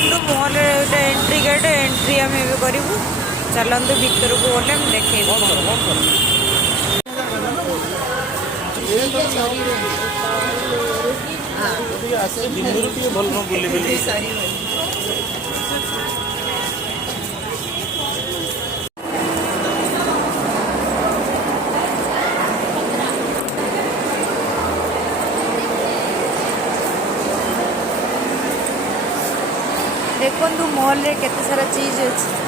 देखो mall entry gate entry आम करूँ चलतु भितर को गले देखे देखु मॉल रे केते सारा चीज अच्छी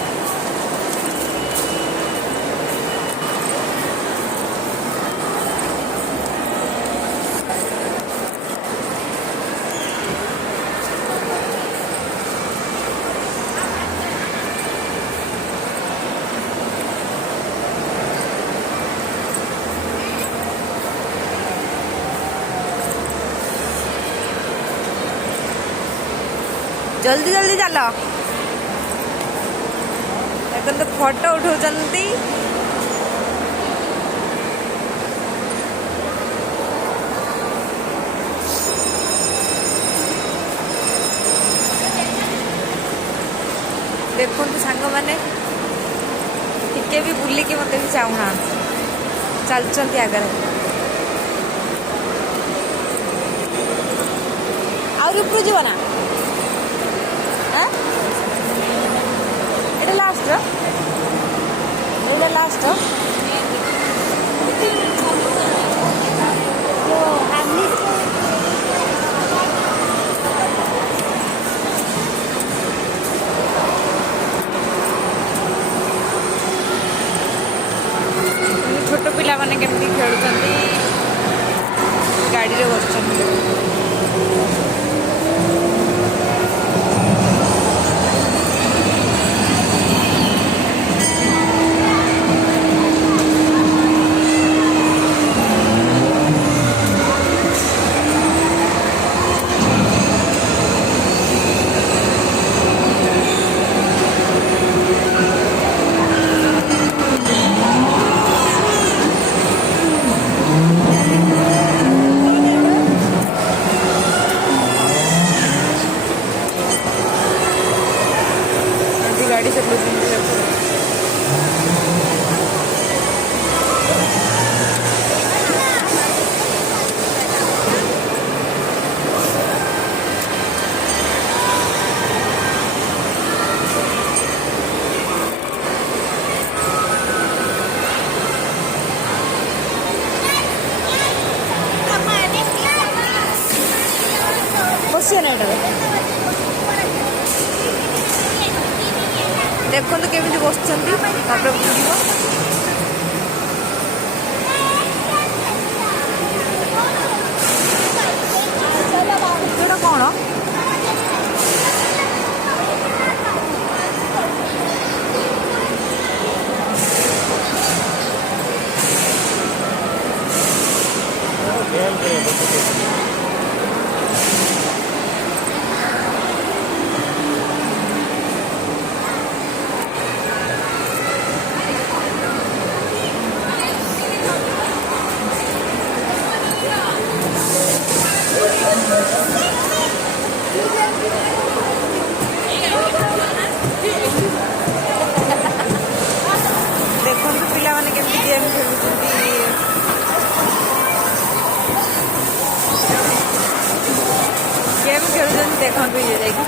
जल्दी जल्दी चल तो फोटो उठाऊ देखु सांग मैंने टिके भी बुलिकी मत भी चाहूना चलते आगे आउरी ऊपर जीव ना এটা লাস্ট এটা লাস্ট छोट पिला माने केमती खेलुछंती गाड़ी रे बसछंती गाड़ी से बस देखो तो केमी बस कौन देखो ये जाएगी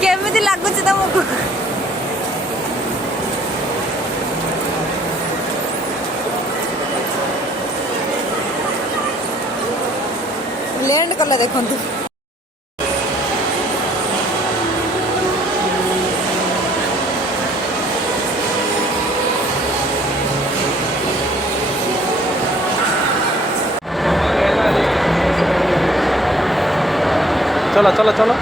केमिति लागुच तुमको लैंड कला देखु चलो चलो चलो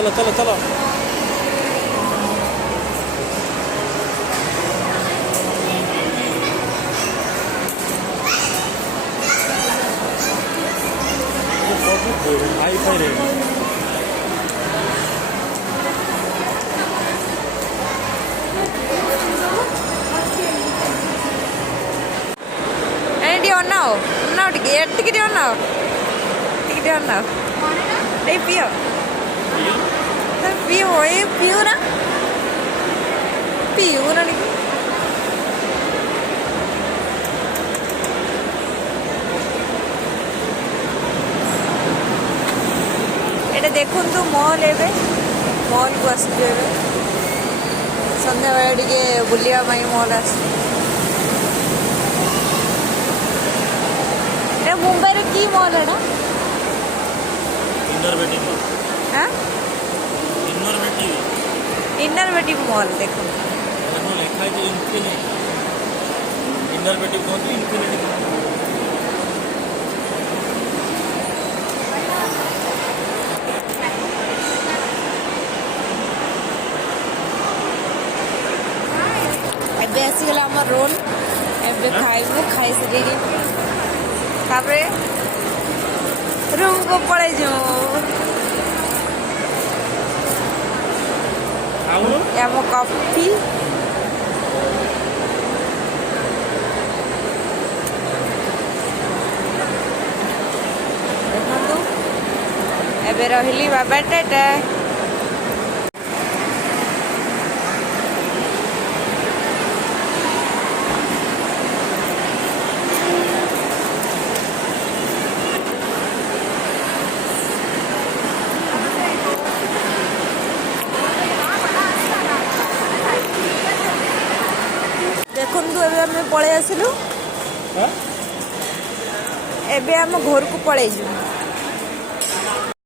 चलो चलो चलो हाई फाई रेट ଟିକେ ଅନାଅ ଅନାଅ ଟିକେ ଏଠିକି ଟିକେ ଅନାଅ ଟିକେ ଅନାଅ ଏଇ ପିଅ ପିଅ ଏ ପିଉ ନା ଟିକେ ଏଇଟା ଦେଖନ୍ତୁ ମଲ୍ ଏବେ ମଲ୍କୁ ଆସିଛୁ ଏବେ ସନ୍ଧ୍ୟାବେଳେ ଟିକେ ବୁଲିବା ପାଇଁ ମଲ୍ ଆସିଛୁ এটা মুম্বাইরে কি মল এটা ইনরভেটিভ মল দেখুন লেখা আছে ইনফিনিটি ইনরভেটিভ কোন ইনফিনিটি ଏବେ ଆସିଗଲା ଆମ ରୋଲ୍ ଏବେ ଖାଇବୁ ଖାଇସାରିକି ତାପରେ ରୁମ୍କୁ ପଳେଇଯିବୁ ଆମ କଫି ଦେଖନ୍ତୁ ଏବେ ରହିଲି ବାବା ଟାଟା ଦେଖନ୍ତୁ ଏବେ ଆମେ ପଳେଇ ଆସିଲୁ ଏବେ ଆମ ଘରକୁ ପଳେଇଯିବୁ